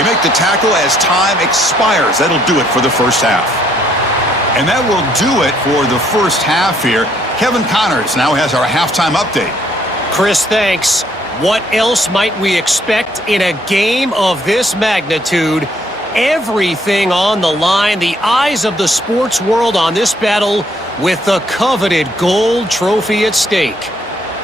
They make the tackle as time expires. That'll do it for the first half. And that will do it for the first half here. Kevin Connors now has our halftime update. Chris, thanks. What else might we expect in a game of this magnitude? Everything on the line, the eyes of the sports world on this battle with the coveted gold trophy at stake.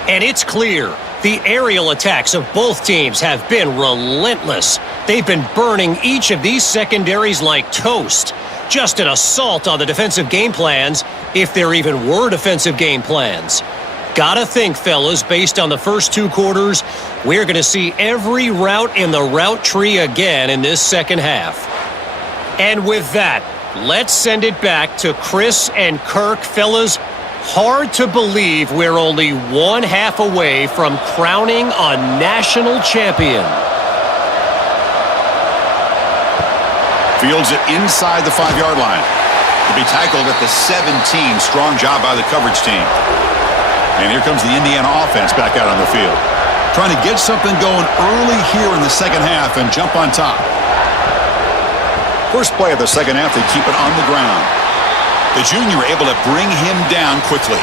And it's clear, the aerial attacks of both teams have been relentless. They've been burning each of these secondaries like toast. Just an assault on the defensive game plans, if there even were defensive game plans. Gotta think, fellas, based on the first two quarters, we're going to see every route in the route tree again in this second half. And with that, let's send it back to Chris and Kirk. Fellas, hard to believe we're only one half away from crowning a national champion. Fields it inside the 5-yard line. To be tackled at the 17. Strong job by the coverage team. And here comes the Indiana offense back out on the field. Trying to get something going early here in the second half and jump on top. First play of the second half, they keep it on the ground. The junior able to bring him down quickly.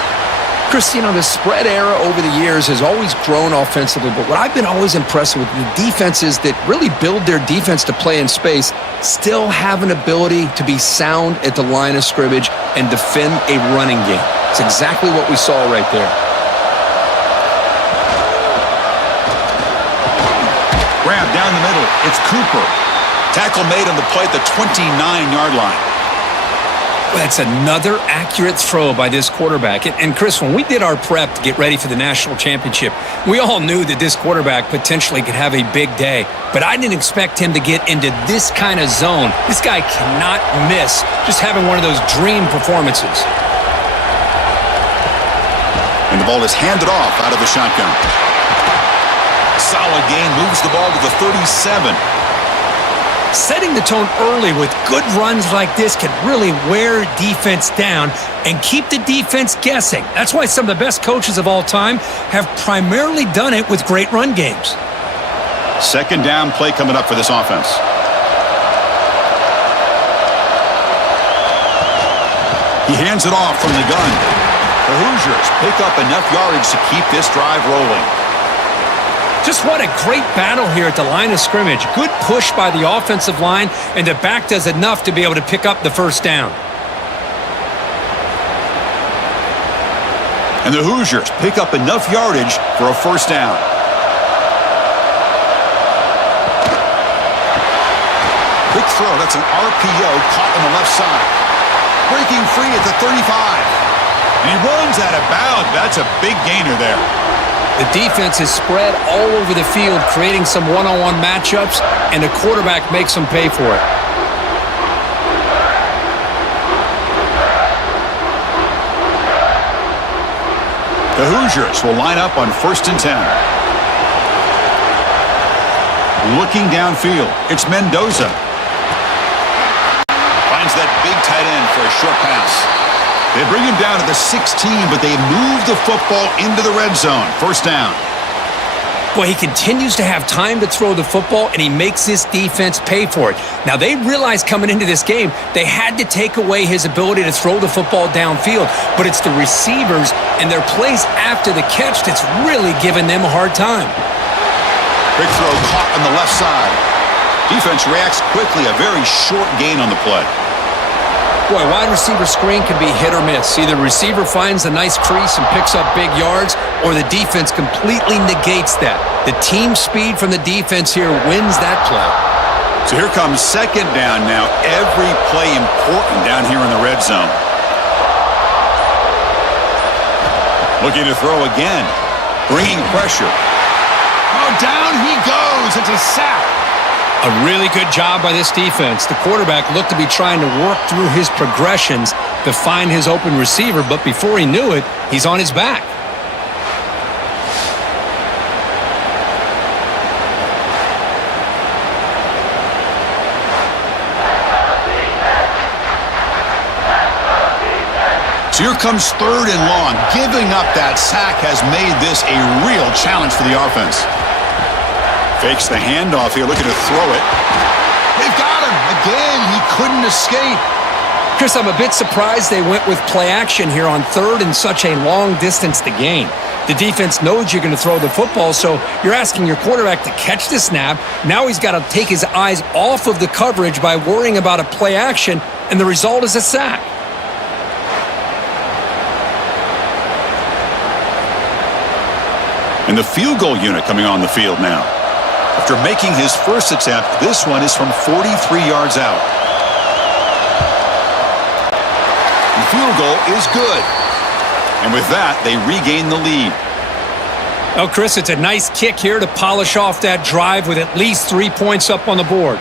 Chris, the spread era over the years has always grown offensively, but what I've been always impressed with, the defenses that really build their defense to play in space still have an ability to be sound at the line of scrimmage and defend a running game. It's exactly what we saw right there. Grab down the middle. It's Cooper. Tackle made on the play at the 29-yard line. That's another accurate throw by this quarterback. And Chris, when we did our prep to get ready for the national championship, we all knew that this quarterback potentially could have a big day. But I didn't expect him to get into this kind of zone. This guy cannot miss just having one of those dream performances. And the ball is handed off out of the shotgun. Solid gain, moves the ball to the 37. Setting the tone early with good runs like this can really wear defense down and keep the defense guessing. That's why some of the best coaches of all time have primarily done it with great run games. Second down play coming up for this offense. He hands it off from the gun. The Hoosiers pick up enough yardage to keep this drive rolling. Just what a great battle here at the line of scrimmage. Good push by the offensive line, and the back does enough to be able to pick up the first down. And the Hoosiers pick up enough yardage for a first down. Quick throw, that's an RPO caught on the left side. Breaking free at the 35. And he runs out of bounds. That's a big gainer there. The defense is spread all over the field, creating some one-on-one matchups, and the quarterback makes them pay for it. The Hoosiers will line up on 1st and 10. Looking downfield, it's Mendoza. Finds that big tight end for a short pass. They bring him down to the 16, but they move the football into the red zone. First down. Boy, he continues to have time to throw the football, and he makes this defense pay for it. Now, they realized coming into this game, they had to take away his ability to throw the football downfield, but it's the receivers and their plays after the catch that's really giving them a hard time. Big throw caught on the left side. Defense reacts quickly, a very short gain on the play. Boy, wide receiver screen can be hit or miss. Either receiver finds a nice crease and picks up big yards, or the defense completely negates that. The team speed from the defense here wins that play. So here comes second down now. Every play important down here in the red zone. Looking to throw again. Bringing pressure. Oh, down he goes. It's a sack. A really good job by this defense. The quarterback looked to be trying to work through his progressions to find his open receiver, but before he knew it, he's on his back. So here comes 3rd and long. Giving up that sack has made this a real challenge for the offense. Fakes the handoff here, looking to throw it. Again, he couldn't escape. Chris, I'm a bit surprised they went with play action here on third and such a long distance to gain. The defense knows you're going to throw the football, so you're asking your quarterback to catch the snap. Now he's got to take his eyes off of the coverage by worrying about a play action, and the result is a sack. And the field goal unit coming on the field now. After making his first attempt, this one is from 43 yards out. The field goal is good. And with that, they regain the lead. Oh, Chris, it's a nice kick here to polish off that drive with at least 3 points up on the board.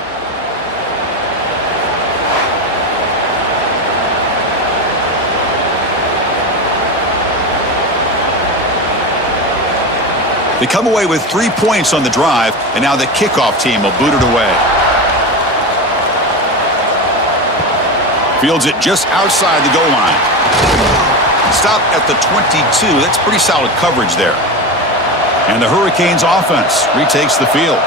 They come away with 3 points on the drive, and now the kickoff team will boot it away. Fields it just outside the goal line. Stop at the 22. That's pretty solid coverage there. And the Hurricanes offense retakes the field.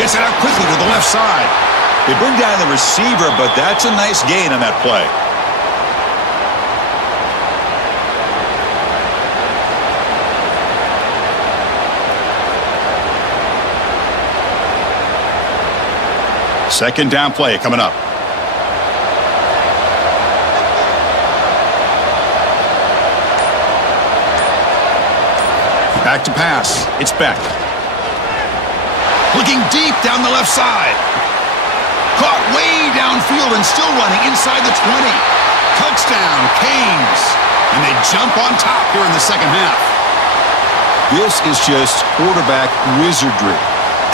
Gets it out quickly to the left side. They bring down the receiver, but that's a nice gain on that play. Second down play coming up. Back to pass. It's Beck. Looking deep down the left side. Caught way downfield and still running inside the 20. Touchdown, Canes. And they jump on top here in the second half. This is just quarterback wizardry.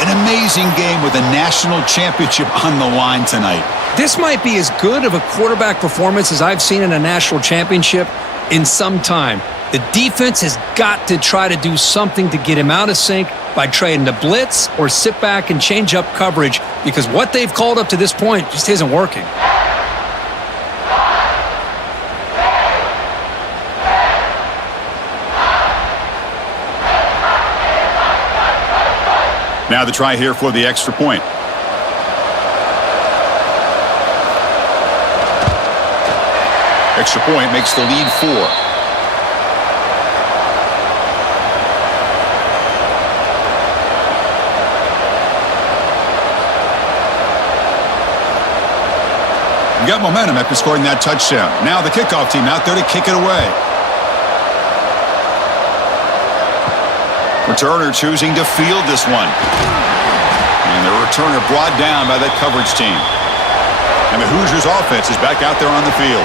An amazing game with a national championship on the line tonight. This might be as good of a quarterback performance as I've seen in a national championship in some time. The defense has got to try to do something to get him out of sync by trying to blitz or sit back and change up coverage, because what they've called up to this point just isn't working. Now the try here for the extra point. Extra point makes the lead 4. Got momentum after scoring that touchdown. Now the kickoff team out there to kick it away. Returner choosing to field this one. And the returner brought down by that coverage team. And the Hoosiers offense is back out there on the field.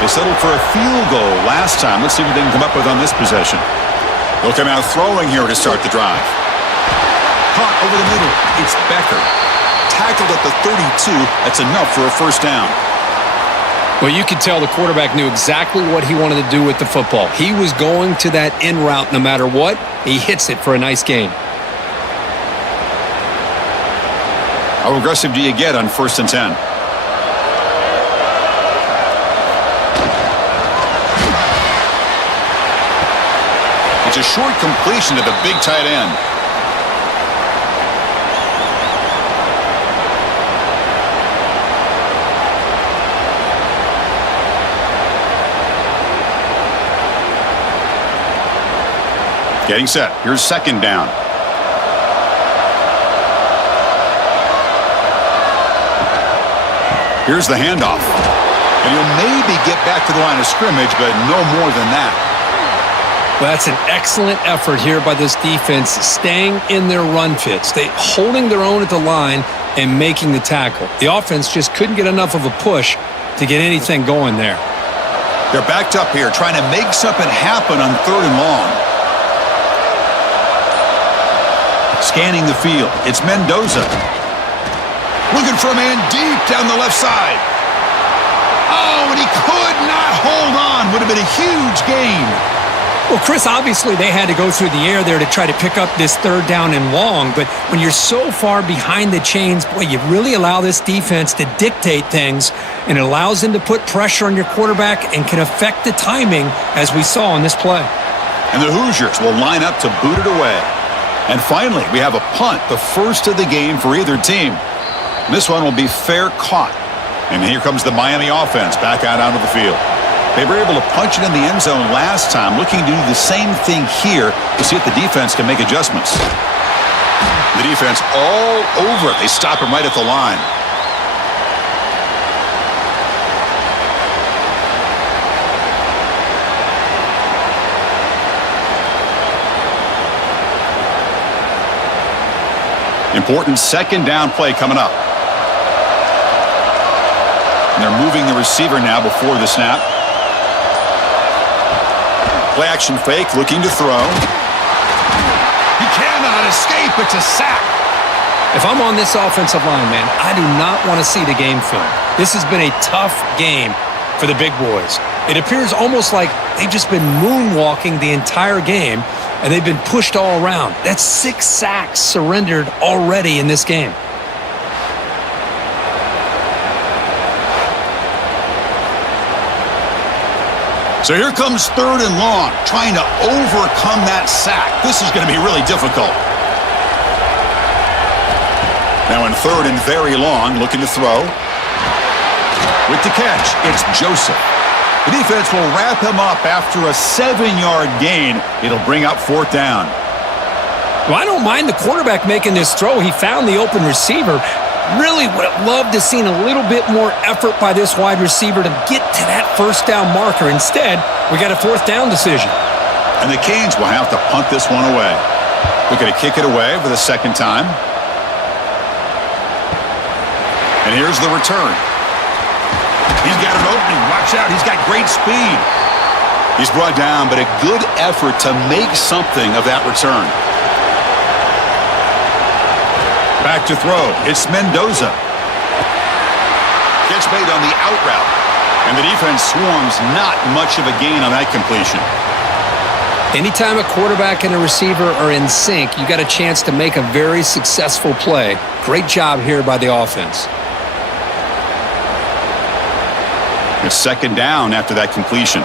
They settled for a field goal last time. Let's see what they can come up with on this possession. They'll come out throwing here to start the drive. Caught over the middle. It's Becker. Tackled at the 32. That's enough for a first down. Well, you could tell the quarterback knew exactly what he wanted to do with the football. He was going to that in route no matter what. He hits it for a nice gain. How aggressive do you get on 1st and 10? It's a short completion to the big tight end. Getting set. Here's second down. Here's the handoff. And he'll maybe get back to the line of scrimmage, but no more than that. Well, that's an excellent effort here by this defense, staying in their run fits. They holding their own at the line and making the tackle. The offense just couldn't get enough of a push to get anything going there. They're backed up here trying to make something happen on 3rd and long. Scanning the field. It's Mendoza. Looking for a man deep down the left side. Oh, and he could not hold on. Would have been a huge gain. Well, Chris, obviously they had to go through the air there to try to pick up this 3rd down and long, but when you're so far behind the chains, boy, you really allow this defense to dictate things, and it allows them to put pressure on your quarterback and can affect the timing, as we saw on this play. And the Hoosiers will line up to boot it away. And finally, we have a punt, the first of the game for either team. This one will be fair caught. And here comes the Miami offense back out onto the field. They were able to punch it in the end zone last time, looking to do the same thing here to see if the defense can make adjustments. The defense all over it. They stop him right at the line. Important second down play coming up. And they're moving the receiver now before the snap. Play action fake, looking to throw. He cannot escape. It's a sack. If I'm on this offensive line, man, I do not want to see the game film. This has been a tough game for the big boys. It appears almost like they've just been moonwalking the entire game, and they've been pushed all around. That's 6 sacks surrendered already in this game. So here comes 3rd and long, trying to overcome that sack. This is going to be really difficult. Now in 3rd and very long, looking to throw. With the catch, it's Joseph. The defense will wrap him up after a 7-yard gain. It'll bring up 4th down. Well, I don't mind the quarterback making this throw. He found the open receiver. Really would have loved to seen a little bit more effort by this wide receiver to get to that 1st down marker. Instead, we got a 4th down decision. And the Canes will have to punt this one away. They're going to kick it away for the 2nd time. And here's the return. He's got an opening. Watch out. He's got great speed. He's brought down, but a good effort to make something of that return. Back to throw. It's Mendoza. Gets made on the out route. And the defense swarms. Not much of a gain on that completion. Anytime a quarterback and a receiver are in sync, you got a chance to make a very successful play. Great job here by the offense. It's 2nd down after that completion.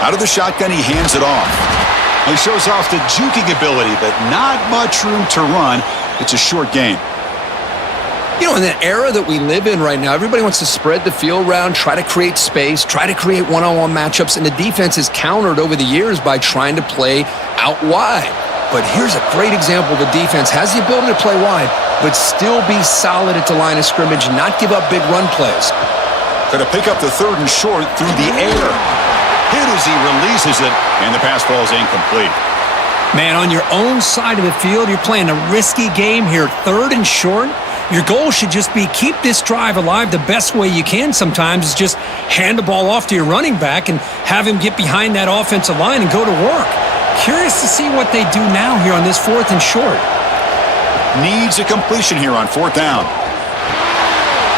Out of the shotgun, he hands it off. He shows off the juking ability, but not much room to run. It's a short game. You know, in the era that we live in right now, everybody wants to spread the field around, try to create space, try to create one-on-one matchups, and the defense is countered over the years by trying to play out wide. But here's a great example. The defense has the ability to play wide, but still be solid at the line of scrimmage, not give up big run plays. Going to pick up the 3rd and short through the air. Hit as he releases it, and the pass falls incomplete. Man, on your own side of the field, you're playing a risky game here. 3rd and short. Your goal should just be keep this drive alive the best way you can sometimes is just hand the ball off to your running back and have him get behind that offensive line and go to work. Curious to see what they do now here on this 4th and short. Needs a completion here on 4th down.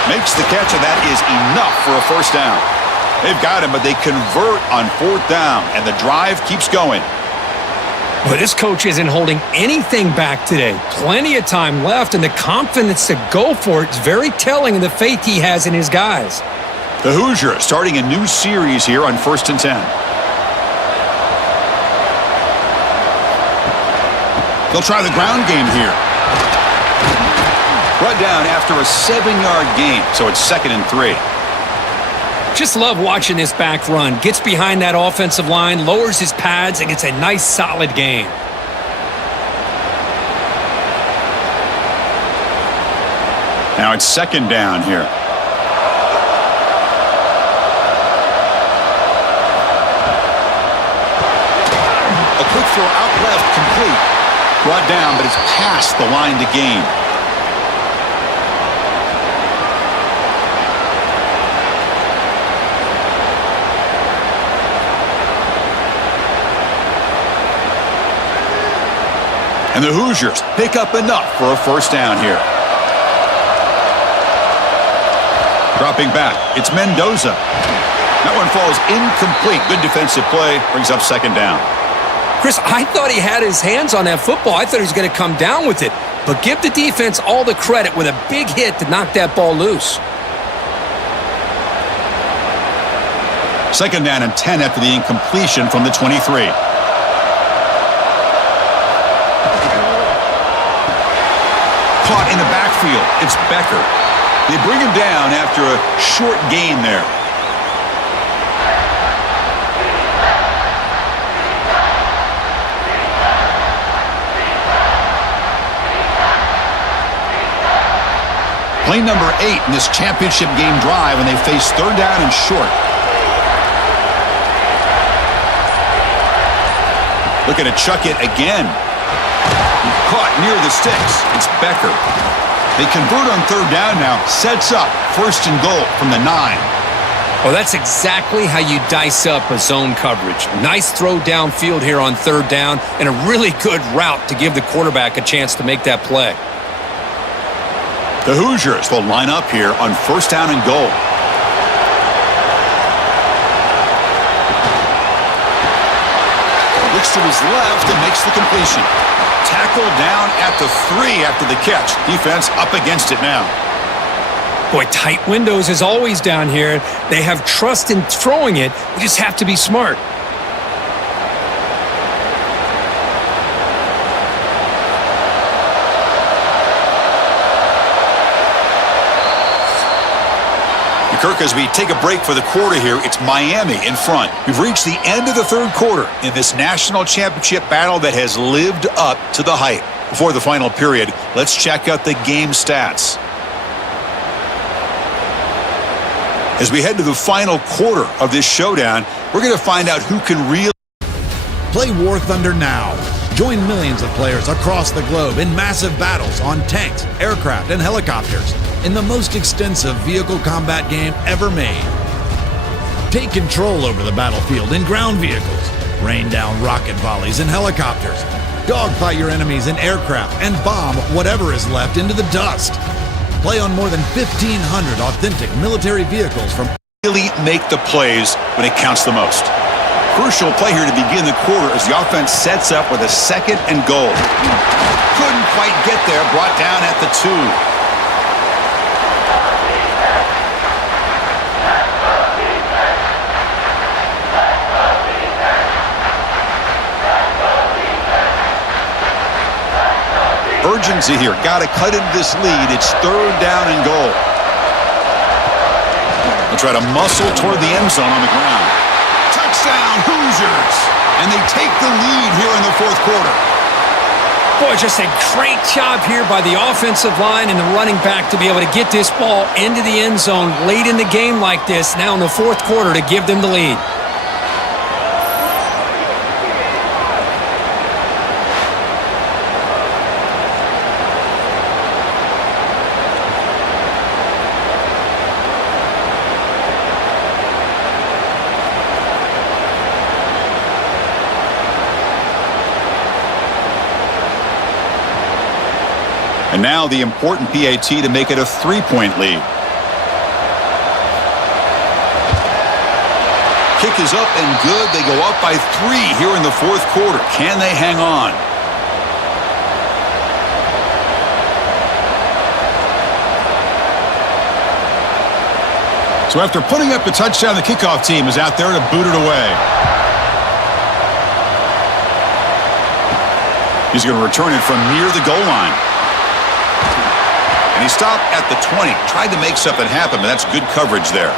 Makes the catch, and that is enough for a 1st down. They've got him, but they convert on 4th down, and the drive keeps going. But this coach isn't holding anything back today. Plenty of time left, and the confidence to go for it is very telling of the faith he has in his guys. The Hoosiers starting a new series here on 1st and 10. They'll try the ground game here. Brought down after a 7-yard gain, so it's 2nd and 3. Just love watching this back run. Gets behind that offensive line, lowers his pads, and gets a nice, solid gain. Now it's 2nd down here. A quick throw out left, complete. Brought down, but it's past the line to gain. And the Hoosiers pick up enough for a 1st down here. Dropping back, it's Mendoza. That one falls incomplete. Good defensive play, brings up 2nd down. Chris, I thought he had his hands on that football. I thought he was going to come down with it. But give the defense all the credit with a big hit to knock that ball loose. Second down and 10 after the incompletion from the 23. Caught in the backfield. It's Becker. They bring him down after a short gain there. Play number 8 in this championship game drive, and they face third down and short. Looking to chuck it again. Caught near the sticks. It's Becker. They convert on third down now. Sets up first and goal from the 9. Well, that's exactly how you dice up a zone coverage. Nice throw downfield here on third down, and a really good route to give the quarterback a chance to make that play. The Hoosiers will line up here on first down and goal. Looks to his left and makes the completion. Tackle down at the 3 after the catch. Defense up against it now. Boy, tight windows is always down here. They have trust in throwing it. You just have to be smart. Kirk, as we take a break for the quarter here, it's Miami in front. We've reached the end of the third quarter in this national championship battle that has lived up to the hype. Before the final period, let's check out the game stats. As we head to the final quarter of this showdown, we're going to find out who can really play War Thunder now. Join millions of players across the globe in massive battles on tanks, aircraft, and helicopters in the most extensive vehicle combat game ever made. Take control over the battlefield in ground vehicles, rain down rocket volleys in helicopters, dogfight your enemies in aircraft, and bomb whatever is left into the dust. Play on more than 1,500 authentic military vehicles from really make the plays when it counts the most. Crucial play here to begin the quarter as the offense sets up with a second and goal. Couldn't quite get there, brought down at the 2. Urgency here. Got to cut into this lead. It's third down and goal. They'll try to muscle toward the end zone on the ground. Touchdown, Hoosiers! And they take the lead here in the fourth quarter. Boy, just a great job here by the offensive line and the running back to be able to get this ball into the end zone late in the game like this, now in the fourth quarter, to give them the lead. And now the important PAT to make it a 3-point lead. Kick is up and good. They go up by 3 here in the fourth quarter. Can they hang on? So after putting up the touchdown, the kickoff team is out there to boot it away. He's going to return it from near the goal line. And he stopped at the 20. Tried to make something happen, but that's good coverage there.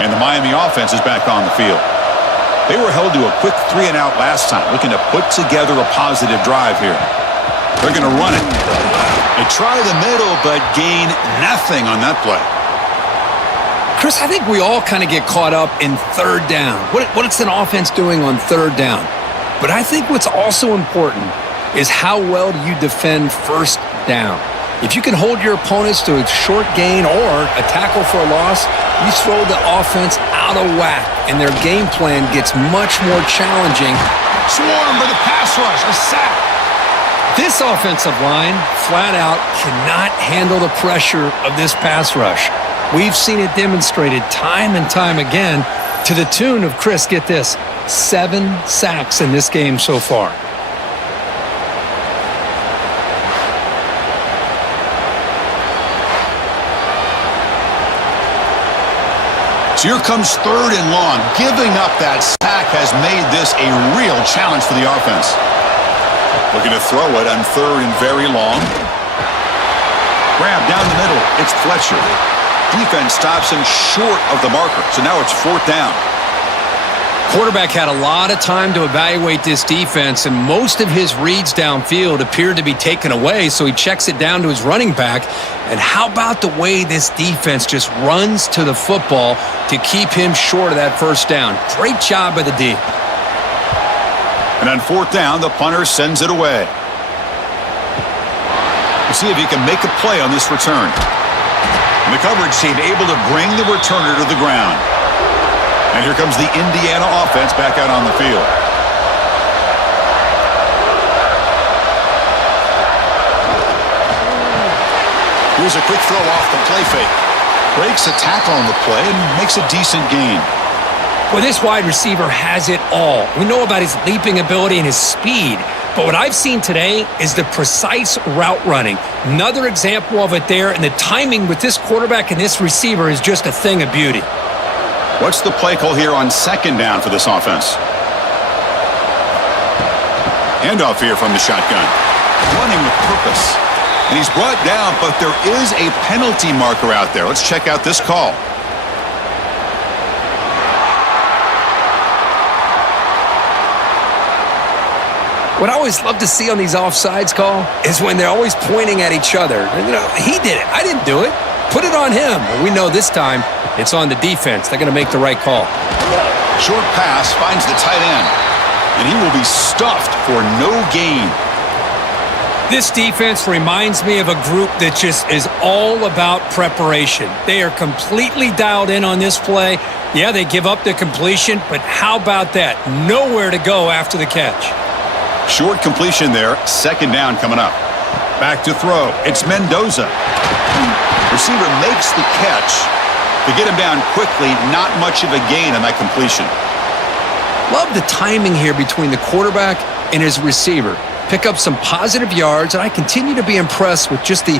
And the Miami offense is back on the field. They were held to a quick 3-and-out last time, looking to put together a positive drive here. They're going to run it. They try the middle, but gain nothing on that play. Chris, I think we all kind of get caught up in third down. What's an offense doing on third down? But I think what's also important is how well do you defend first down. If you can hold your opponents to a short gain or a tackle for a loss, you throw the offense out of whack, and their game plan gets much more challenging. Swarm for the pass rush, a sack. This offensive line, flat out, cannot handle the pressure of this pass rush. We've seen it demonstrated time and time again to the tune of, Chris, get this, 7 sacks in this game so far. So here comes 3rd and long. Giving up that sack has made this a real challenge for the offense. Looking to throw it on 3rd and very long. Grab down the middle. It's Fletcher. Defense stops him short of the marker. So now it's 4th down. Quarterback had a lot of time to evaluate this defense, and most of his reads downfield appeared to be taken away, so he checks it down to his running back. And how about the way this defense just runs to the football to keep him short of that 1st down? Great job by the D. And on 4th down, the punter sends it away. We'll see if he can make a play on this return. And the coverage team able to bring the returner to the ground. And here comes the Indiana offense back out on the field. Here's a quick throw off the play fake. Breaks a tackle on the play and makes a decent gain. Well, this wide receiver has it all. We know about his leaping ability and his speed, but what I've seen today is the precise route running. Another example of it there, and the timing with this quarterback and this receiver is just a thing of beauty. What's the play call here on 2nd down for this offense? Handoff here from the shotgun. Running with purpose. And he's brought down, but there is a penalty marker out there. Let's check out this call. What I always love to see on these offsides call is when they're always pointing at each other. You know, he did it. I didn't do it. Put it on him. Well, we know this time it's on the defense. They're going to make the right call. Short pass finds the tight end, and he will be stuffed for no gain. This defense reminds me of a group that just is all about preparation. They are completely dialed in on this play. Yeah, they give up the completion, but how about that? Nowhere to go after the catch. Short completion there. 2nd down coming up. Back to throw. It's Mendoza. Receiver makes the catch. To get him down quickly, not much of a gain on that completion. Love the timing here between the quarterback and his receiver. Pick up some positive yards, and I continue to be impressed with just the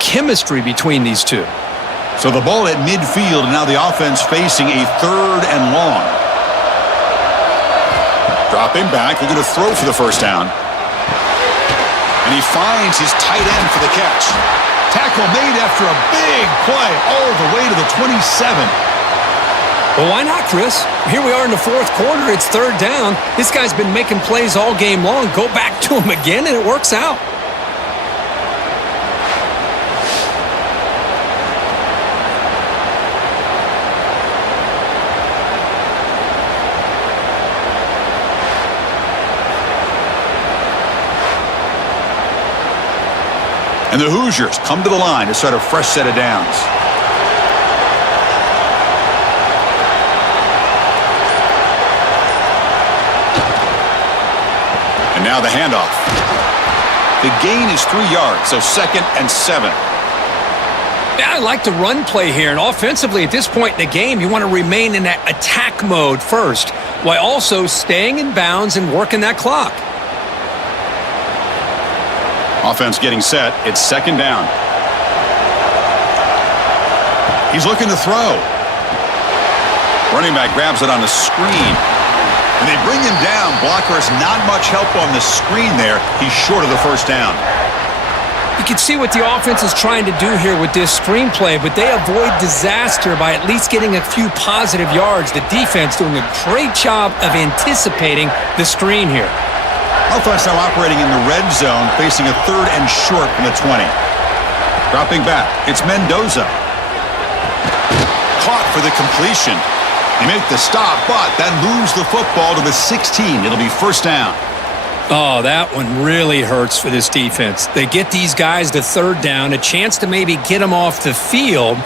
chemistry between these two. So the ball at midfield, and now the offense facing a 3rd and long. Dropping back, looking to throw for the 1st down. And he finds his tight end for the catch. Tackle made after a big play all the way to the 27. Well, why not, Chris? Here we are in the 4th quarter. It's 3rd down. This guy's been making plays all game long. Go back to him again, and it works out. And the Hoosiers come to the line to start a fresh set of downs. And now the handoff. The gain is 3 yards, so 2nd and 7. Yeah, I like the run play here, and offensively at this point in the game, you want to remain in that attack mode first, while also staying in bounds and working that clock. Offense getting set. It's 2nd down. He's looking to throw. Running back grabs it on the screen. And they bring him down. Blocker has not much help on the screen there. He's short of the 1st down. You can see what the offense is trying to do here with this screenplay, but they avoid disaster by at least getting a few positive yards. The defense doing a great job of anticipating the screen here. Offense now operating in the red zone, facing a 3rd and short from the 20. Dropping back, it's Mendoza. Caught for the completion. They make the stop, but then moves the football to the 16. It'll be 1st down. Oh, that one really hurts for this defense. They get these guys to 3rd down, a chance to maybe get them off the field,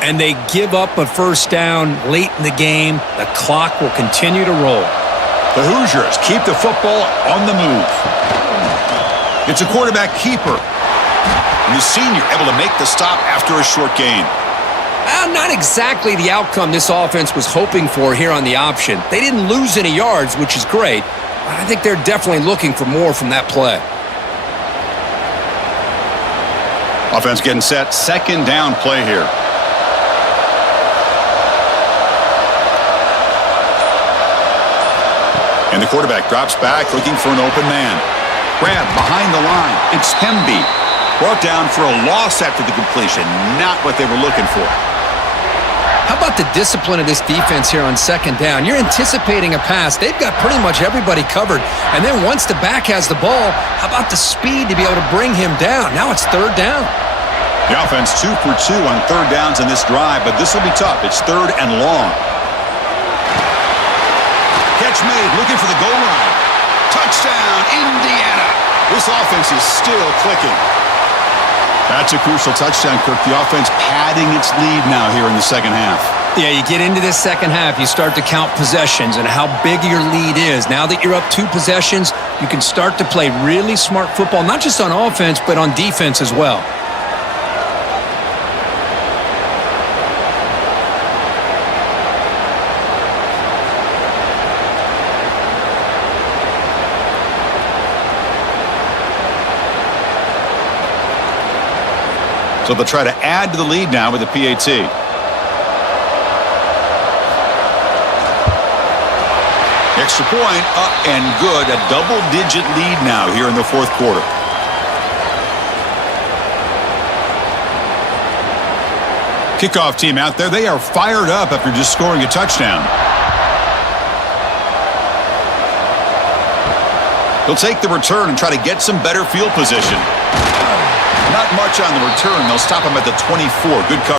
and they give up a 1st down late in the game. The clock will continue to roll. The Hoosiers keep the football on the move. It's a quarterback keeper. And the senior able to make the stop after a short gain. Not exactly the outcome this offense was hoping for here on the option. They didn't lose any yards, which is great. But I think they're definitely looking for more from that play. Offense getting set. 2nd down play here. And the quarterback drops back looking for an open man. Grab behind the line. It's Hemby. Brought down for a loss after the completion. Not what they were looking for. How about the discipline of this defense here on second down? You're anticipating a pass. They've got pretty much everybody covered. And then once the back has the ball, how about the speed to be able to bring him down? Now it's third down. The offense 2 for 2 on third downs in this drive, but this will be tough. It's third and long. Catch made, looking for the goal line. Touchdown, Indiana. This offense is still clicking. That's a crucial touchdown, Kirk. The offense padding its lead now here in the second half. Yeah, you get into this second half, you start to count possessions and how big your lead is. Now that you're up 2 possessions, you can start to play really smart football, not just on offense, but on defense as well. So they'll try to add to the lead now with the PAT. Extra point, up and good. A double-digit lead now here in the fourth quarter. Kickoff team out there. They are fired up after just scoring a touchdown. He'll take the return and try to get some better field position. Not much on the return. They'll stop him at the 24. Good cover.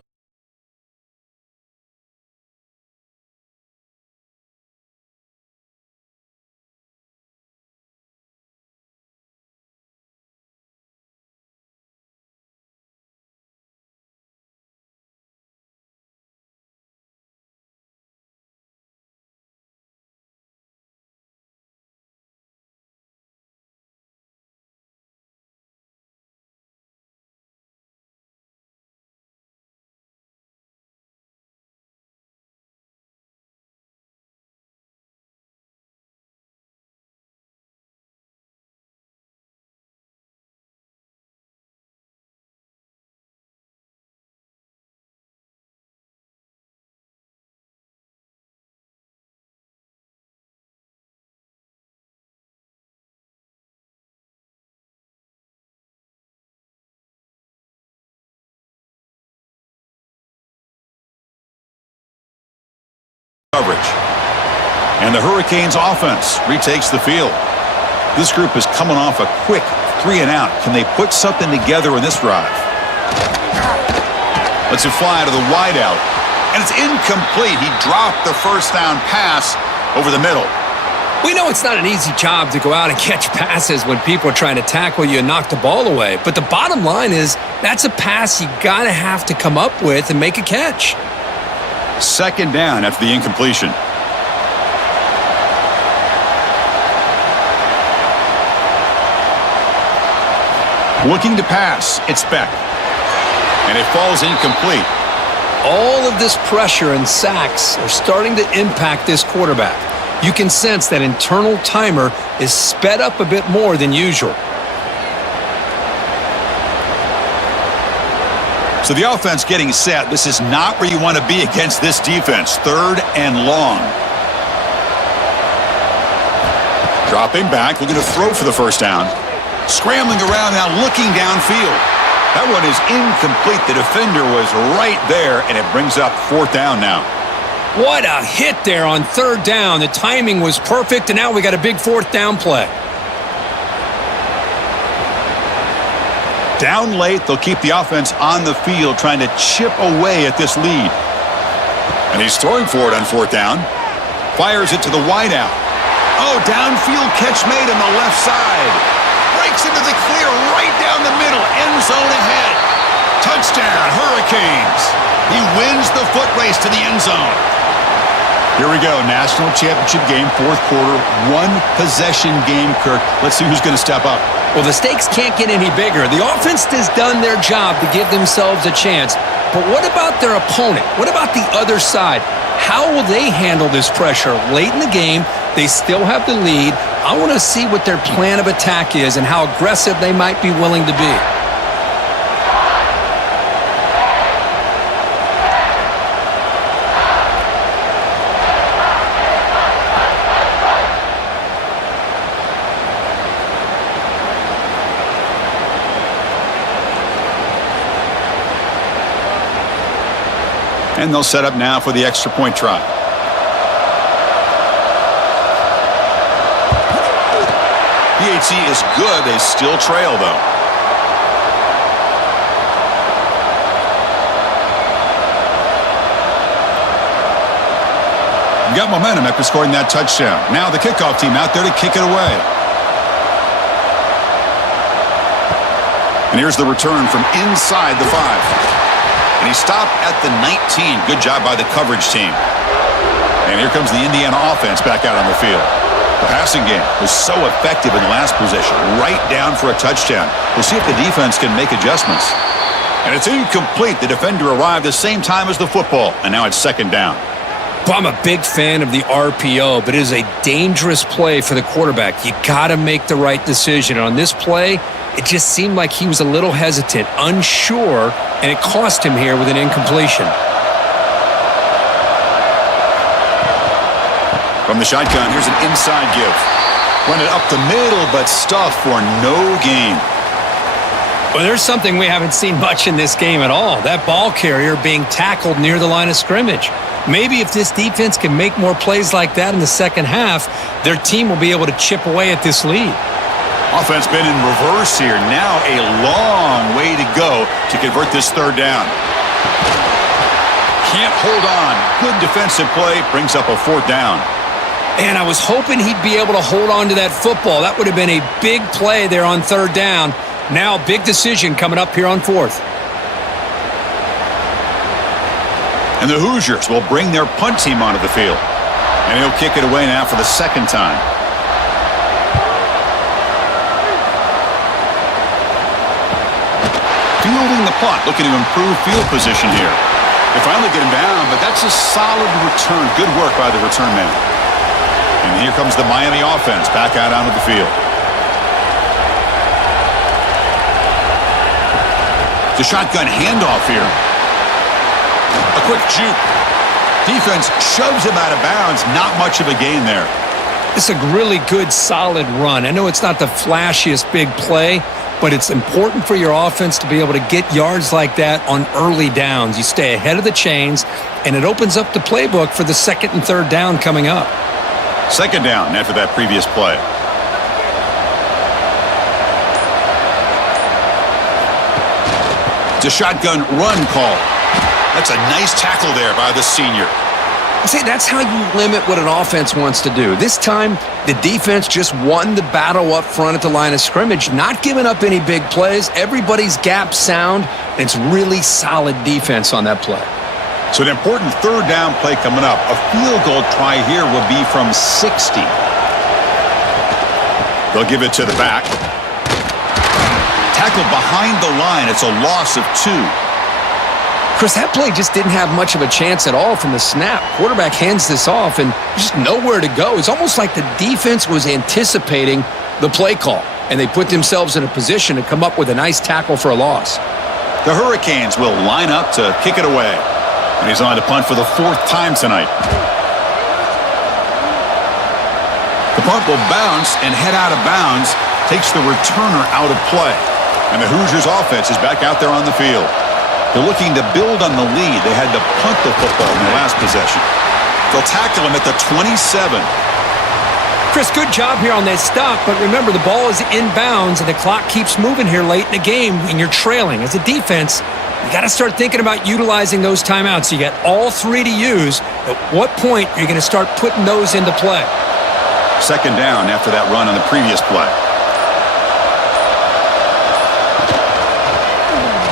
Coverage. And the Hurricanes offense retakes the field. This group is coming off a quick 3 and out. Can they put something together in this drive? Lets it fly to the wideout. And it's incomplete. He dropped the first down pass over the middle. We know it's not an easy job to go out and catch passes when people are trying to tackle you and knock the ball away. But the bottom line is that's a pass you got to have to come up with and make a catch. Second down after the incompletion. Looking to pass. It's Beck. And it falls incomplete. All of this pressure and sacks are starting to impact this quarterback. You can sense that internal timer is sped up a bit more than usual. So the offense getting set. This is not where you want to be against this defense. Third and long. Dropping back, looking to throw for the first down. Scrambling around now, looking downfield. That one is incomplete. The defender was right there, and it brings up fourth down now. What a hit there on third down. The timing was perfect, and now we got a big fourth down play. Down late, they'll keep the offense on the field trying to chip away at this lead. And he's throwing for it on fourth down. Fires it to the wideout. Oh, downfield catch made on the left side. Breaks into the clear right down the middle. End zone ahead. Touchdown, Hurricanes. He wins the foot race to the end zone. Here we go, national championship game, fourth quarter, 1-possession game, Kirk. Let's see who's going to step up. Well, the stakes can't get any bigger. The offense has done their job to give themselves a chance. But what about their opponent? What about the other side? How will they handle this pressure late in the game? They still have the lead. I want to see what their plan of attack is and how aggressive they might be willing to be. And they'll set up now for the extra point try. PAT is good. They still trail, though. Got momentum after scoring that touchdown. Now the kickoff team out there to kick it away. And here's the return from inside the 5. And he stopped at the 19. Good job by the coverage team. And here comes the Indiana offense back out on the field. The passing game was so effective in the last possession, right down for a touchdown. We'll see if the defense can make adjustments. And it's incomplete. The defender arrived the same time as the football, and now it's second down. Well, I'm a big fan of the RPO, but it is a dangerous play for the quarterback. You got to make the right decision. And on this play, it just seemed like he was a little hesitant, unsure, and it cost him here with an incompletion. From the shotgun, here's an inside give. Run it up the middle, but stuffed for no gain. Well, there's something we haven't seen much in this game at all. That ball carrier being tackled near the line of scrimmage. Maybe if this defense can make more plays like that in the second half, their team will be able to chip away at this lead. Offense been in reverse here. Now a long way to go to convert this third down. Can't hold on. Good defensive play. Brings up a fourth down. And I was hoping he'd be able to hold on to that football. That would have been a big play there on third down. Now, big decision coming up here on fourth. And the Hoosiers will bring their punt team onto the field. And he'll kick it away now for the second time. Fielding the punt, looking to improve field position here. They finally get him down, but that's a solid return. Good work by the return man. And here comes the Miami offense back out onto the field. The shotgun handoff here. A quick juke. Defense shoves him out of bounds. Not much of a gain there. It's a really good, solid run. I know it's not the flashiest big play, but it's important for your offense to be able to get yards like that on early downs. You stay ahead of the chains, and it opens up the playbook for the second and third down coming up. Second down after that previous play. It's a shotgun run call. That's a nice tackle there by the senior. See, that's how you limit what an offense wants to do. This time, the defense just won the battle up front at the line of scrimmage, not giving up any big plays. Everybody's gap sound, and it's really solid defense on that play. So an important third down play coming up. A field goal try here will be from 60. They'll give it to the back. Tackled behind the line. It's a loss of 2. Chris, that play just didn't have much of a chance at all from the snap. Quarterback hands this off and just nowhere to go. It's almost like the defense was anticipating the play call, and they put themselves in a position to come up with a nice tackle for a loss. The Hurricanes will line up to kick it away. And he's on to punt for the 4th time tonight. The punt will bounce and head out of bounds. Takes the returner out of play. And the Hoosiers offense is back out there on the field. They're looking to build on the lead. They had to punt the football in the last possession. They'll tackle him at the 27. Chris, good job here on that stop, but remember the ball is inbounds and the clock keeps moving here late in the game and you're trailing. As a defense, you got to start thinking about utilizing those timeouts. You got all 3 to use. At what point are you going to start putting those into play? Second down after that run on the previous play.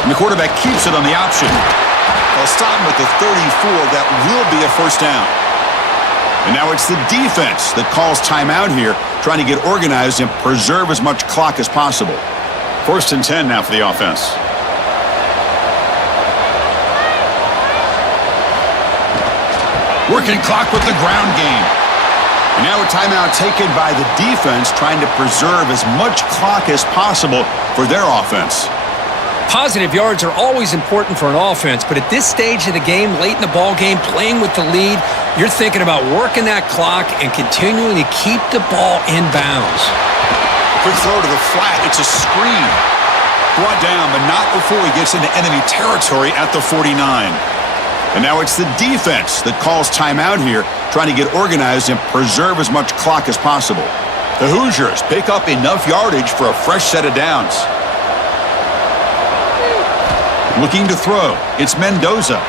And the quarterback keeps it on the option. They'll stop him at the 34. That will be a first down. And now it's the defense that calls timeout here, trying to get organized and preserve as much clock as possible. 1st and 10 now for the offense. Working clock with the ground game. And now a timeout taken by the defense, trying to preserve as much clock as possible for their offense. Positive yards are always important for an offense, but at this stage of the game, late in the ball game, playing with the lead, you're thinking about working that clock and continuing to keep the ball in bounds. Quick throw to the flat. It's a screen. Brought down, but not before he gets into enemy territory at the 49. And now it's the defense that calls timeout here, trying to get organized and preserve as much clock as possible. The Hoosiers pick up enough yardage for a fresh set of downs. Looking to throw. It's Mendoza.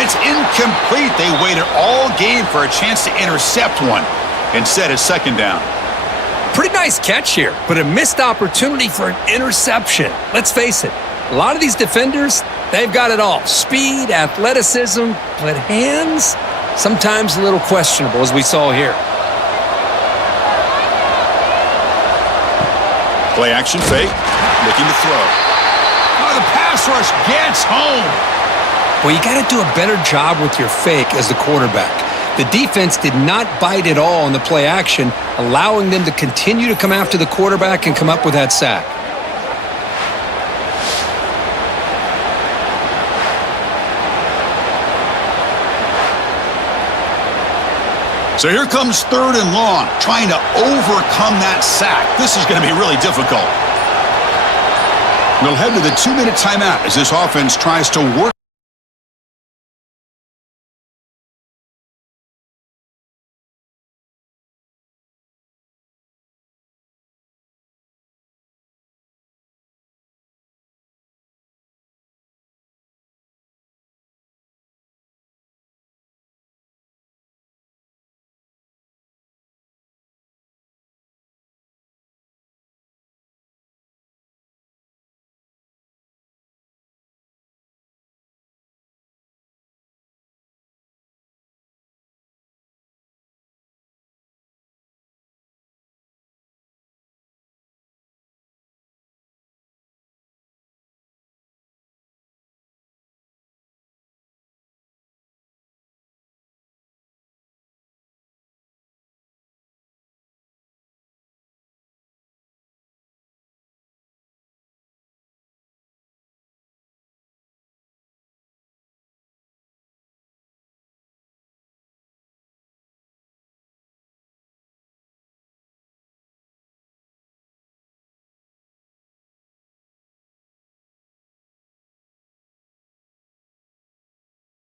It's incomplete. They waited all game for a chance to intercept one. Instead, it's second down. Pretty nice catch here, but a missed opportunity for an interception. Let's face it, a lot of these defenders, they've got it all. Speed, athleticism, but hands, sometimes a little questionable, as we saw here. Play action fake. Looking to throw. Oh, the pass rush gets home. Well, you got to do a better job with your fake as the quarterback. The defense did not bite at all in the play action, allowing them to continue to come after the quarterback and come up with that sack. So here comes third and long, trying to overcome that sack. This is going to be really difficult. We'll head to the 2-minute timeout as this offense tries to work